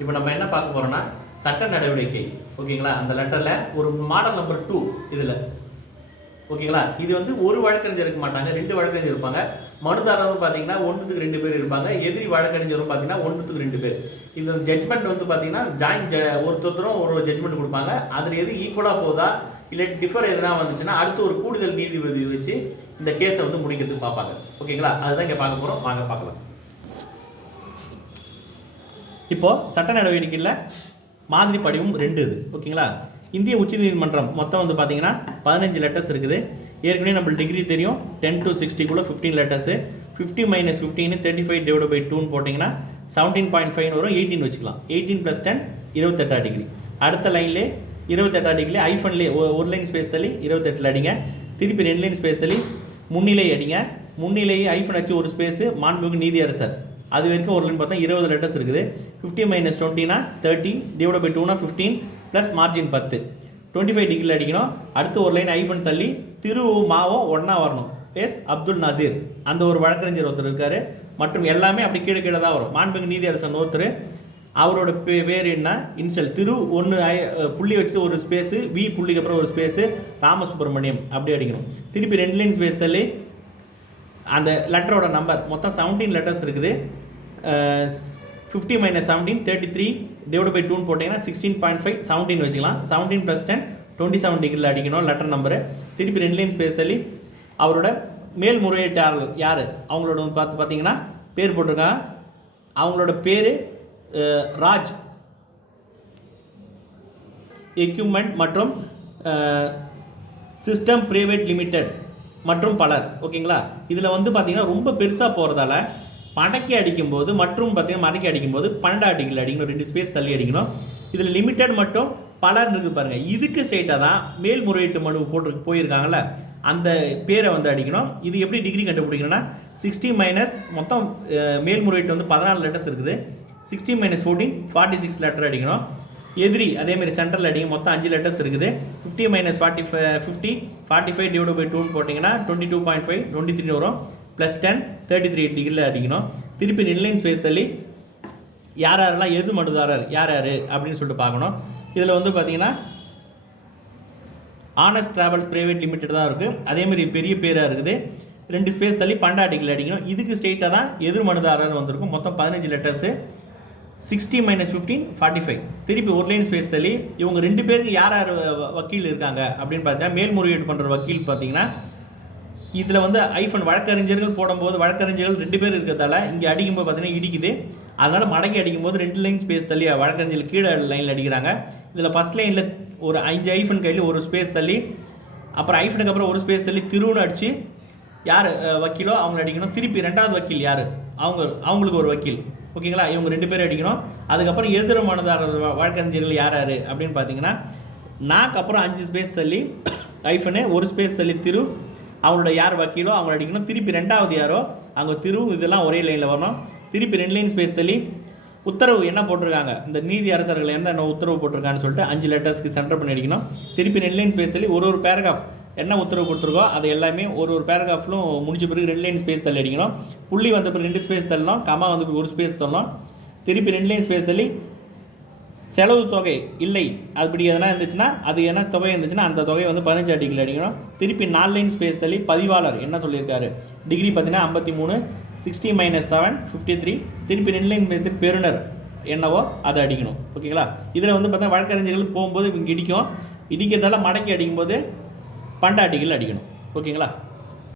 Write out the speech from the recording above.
இப்போ நம்ம என்ன பார்க்க போறோம்னா சட்ட நடவடிக்கை. ஓகேங்களா? அந்த லெட்டர்ல ஒரு மாடல் நம்பர் 2 இதில். ஓகேங்களா? இது வந்து ஒரு வழக்கறிஞர் இருக்க மாட்டாங்க, 2 வழக்கறிஞர் இருப்பாங்க. மனுதாரரும் பார்த்தீங்கன்னா 1க்கு 2 பேர் இருப்பாங்க. எதிரி வழக்கறிஞரும் பார்த்தீங்கன்னா 1க்கு 2 பேர். இது ஜட்ஜ்மெண்ட் வந்து பார்த்தீங்கன்னா ஜாயிண்ட் ஒருத்தரும் ஒரு ஜட்ஜ்மெண்ட் கொடுப்பாங்க. அதில் எது ஈக்குவலாக போதா இல்லை டிஃபர் எதுனா வந்துச்சுன்னா அடுத்து ஒரு கூடுதல் நீதிபதி வச்சு இந்த கேஸை வந்து முடிக்கிறதுக்கு பார்ப்பாங்க. ஓகேங்களா? அதுதான் இங்கே பார்க்க போகிறோம். வாங்க பார்க்கலாம். இப்போ சட்ட நடவடிக்கையில் மாதிரி படிவம் 2 இது. ஓகேங்களா? இந்திய உச்சநீதிமன்றம் மொத்தம் வந்து பார்த்தீங்கன்னா 15 லெட்டர்ஸ் இருக்குது. ஏற்கனவே நம்மளுக்கு டிகிரி தெரியும், 10 to 60 15 லெட்டர்ஸு. 50 - 15 35/2 போட்டிங்கன்னா 17.5 வரும். 18 வச்சுக்கலாம். 18 + 10 28 டிகிரி. அடுத்த லைன்லேயே 28 டிகிரி ஐஃபன்லேயே ஒரு லைன் ஸ்பேஸ் தள்ளி 28 அடிங்க. திருப்பி 2 லைன் ஸ்பேஸ் தள்ளி முன்னிலை அடிங்க. முன்னிலையை ஐஃபன் வச்சு ஒரு ஸ்பேஸு மாண்புமிகு நீதியரசர். அது வரைக்கும் ஒரு லைன் பார்த்தா 20 லெட்டர்ஸ் இருக்குது. 50 - 20 30/2 15 ப்ளஸ் மார்ஜின் 10 25 டிகிரியில் அடிக்கணும். அடுத்து ஒரு லைன் ஐஃபன் தள்ளி திருமாவும் ஒன்றா வரணும். எஸ் அப்துல் நசீர் அந்த ஒரு வழக்கறிஞர் ஒருத்தர் இருக்கார். மற்றும் எல்லாமே அப்படி கீழே கீழே தான் வரும். மாண்புமிகு நீதியரசர் ஒருத்தர், அவரோட பேர் என்ன இன்சல் திரு 1 புள்ளி வச்சு ஒரு ஸ்பேஸு, வி புள்ளிக்கு அப்புறம் ஒரு ஸ்பேஸு, ராமசுப்ரமணியம் அப்படி அடிக்கணும். திருப்பி 2 லைன் ஸ்பேஸ் தள்ளி அந்த லெட்டரோட நம்பர் மொத்தம் 17 லெட்டர்ஸ் இருக்குது. 50 - 17 33/2 போட்டிங்கன்னா 16.5 17 வச்சுக்கலாம். 17 + 10 27 டிகிரியில் அடிக்கணும் லெட்டர் நம்பரு. திருப்பி 2 லைன் ஸ்பேஸ் தள்ளி அவரோட மேல்முறையீட்டாளர் யார் அவங்களோட பார்த்தீங்கன்னா பேர் போட்டிருக்காங்க. அவங்களோட பேர் ராஜ் எக்யூப்மெண்ட் மற்றும் சிஸ்டம் பிரைவேட் லிமிடெட் மற்றும் பலர். ஓகேங்களா? இதில் வந்து பார்த்தீங்கன்னா ரொம்ப பெருசாக போகிறதால மடக்கி அடிக்கும்போது மற்றும் பார்த்தீங்கன்னா மடக்கி அடிக்கும்போது 12 டிகிரியில் அடிக்கணும். 2 ஸ்பேஸ் தள்ளி அடிக்கணும். இதில் லிமிட்டட் மட்டும் பலர் இருக்குது பாருங்கள். இதுக்கு ஸ்ட்ரெயிட்டாக தான் மேல்முறையீட்டு மனு போயிருக்காங்கல்ல அந்த பேரை வந்து அடிக்கணும். இது எப்படி டிகிரி கண்டுபிடிக்கணும்னா 60 மொத்தம் மேல்முறையீட்டு வந்து 14 லெட்டர்ஸ் இருக்குது. 60 - 14 46 லெட்டர் அடிக்கணும். எதிரி அதேமாதிரி சென்ட்ரல் அடிங்க. மொத்தம் 5 லெட்டர்ஸ் இருக்குது. 50 - 50 45/2 போட்டிங்கன்னா 22.5 23 வரும். ப்ளஸ் 10 33 டிகிரியில் அடிக்கணும். திருப்பி 2 லைன் ஸ்பேஸ் தள்ளி யார் யாரெல்லாம் எது மனுதாரர் யார் யார் அப்படின்னு சொல்லிட்டு பார்க்கணும். இதில் வந்து பார்த்தீங்கன்னா ஆனஸ்ட் டிராவல்ஸ் பிரைவேட் லிமிடெட் தான் இருக்குது. அதேமாதிரி பெரிய பேராக இருக்குது. 2 ஸ்பேஸ் தள்ளி 12 டிகிரியில் அடிக்கணும். இதுக்கு ஸ்ட்ரெயிட்டாக தான் எதிர் மனுதாரர் வந்திருக்கும். மொத்தம் 15 லெட்டர்ஸு. 60 - 15 45. திருப்பி ஒரு லைன் ஸ்பேஸ் தள்ளி இவங்க 2 பேருக்கு யார் யார் வக்கீல் இருக்காங்க அப்படின்னு பார்த்தீங்கன்னா மேல்முறையீடு பண்ணுற வக்கீல் பார்த்தீங்கன்னா இதில் வந்து ஐஃபன் வழக்கறிஞர்கள் போடும்போது வழக்கறிஞர்கள் 2 பேர் இருக்கிறதால இங்கே அடிக்கும்போது பார்த்தீங்கன்னா இடிக்குது. அதனால் மடக்கி அடிக்கும்போது 2 லைன் ஸ்பேஸ் தள்ளி வழக்கறிஞர்கள் கீழே லைனில் அடிக்கிறாங்க. இதில் ஃபஸ்ட் லைனில் ஒரு 5 ஐஃபன் கையில் ஒரு ஸ்பேஸ் தள்ளி அப்புறம் ஐஃபனுக்கு அப்புறம் ஒரு ஸ்பேஸ் தள்ளி திருன்னு அடித்து யார் வக்கீலோ அவங்க அடிக்கணும். திருப்பி 2வது வக்கீல் யார் அவங்களுக்கு ஒரு வக்கீல். ஓகேங்களா? இவங்க 2 பேர் அடிக்கணும். அதுக்கப்புறம் எதிர் மனுதாரர் வழக்கறிஞர்கள் யார் யார் அப்படின்னு பார்த்தீங்கன்னா நாக்கு அப்புறம் 5 ஸ்பேஸ் தள்ளி ஐஃபனு ஒரு ஸ்பேஸ் தள்ளி திரு அவங்களோட யார் வக்கீலோ அவங்க அடிக்கணும். திருப்பி 2வது யாரோ அவங்க திரு இதெல்லாம் ஒரே லைனில் வரணும். திருப்பி 2 லைன் ஸ்பேஸ் தள்ளி உத்தரவு என்ன போட்டிருக்காங்க இந்த நீதி அரசர்கள் என்ன உத்தரவு போட்டிருக்கான்னு சொல்லிட்டு 5 லெட்டர்ஸ்க்கு சென்டர் பண்ணி அடிக்கணும். திருப்பி 2 லைன் ஸ்பேஸ் தள்ளி ஒரு பேராகிராஃப் என்ன உத்தரவு கொடுத்துருக்கோ அது எல்லாமே ஒரு பேராகிராஃப்லும் முடிஞ்ச பிறகு 2 லைன் ஸ்பேஸ் தள்ளி அடிக்கணும். புள்ளி வந்த பிறகு 2 ஸ்பேஸ் தள்ளணும். கமா வந்து ஒரு ஸ்பேஸ் தள்ளணும். திருப்பி 2 லைன் ஸ்பேஸ் தள்ளி செலவு தொகை இல்லை அப்படி எதனா இருந்துச்சுன்னா அது என்ன தொகை இருந்துச்சுன்னா அந்த தொகை வந்து 15 டிகிரியில் அடிக்கணும். திருப்பி 4 லைன் ஸ்பேஸ் தள்ளி பதிவாளர் என்ன சொல்லியிருக்காரு டிகிரி பார்த்தீங்கன்னா 53 60 - 7 53. திருப்பி 2 லைன் ஸ்பேஸ் பெறுநர் என்னவோ அதை அடிக்கணும். ஓகேங்களா? இதில் வந்து பார்த்தா வழக்கறிஞர்கள் போகும்போது இங்கே இடிக்கிறதால மடக்கி அடிக்கும்போது 12 டிகிரியில் அடிக்கணும். ஓகேங்களா?